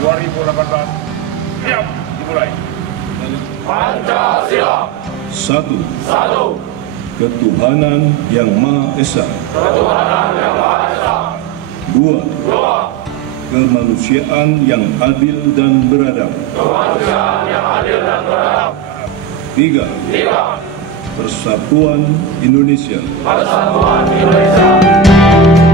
2018. Siap, dimulai. Pancasila. Satu. Satu. Ketuhanan Yang Maha Esa. Ketuhanan Yang Maha Esa. Dua. Dua. Kemanusiaan yang adil dan beradab. Kemanusiaan yang adil dan beradab. Tiga. Tiga. Persatuan Indonesia. Persatuan Indonesia.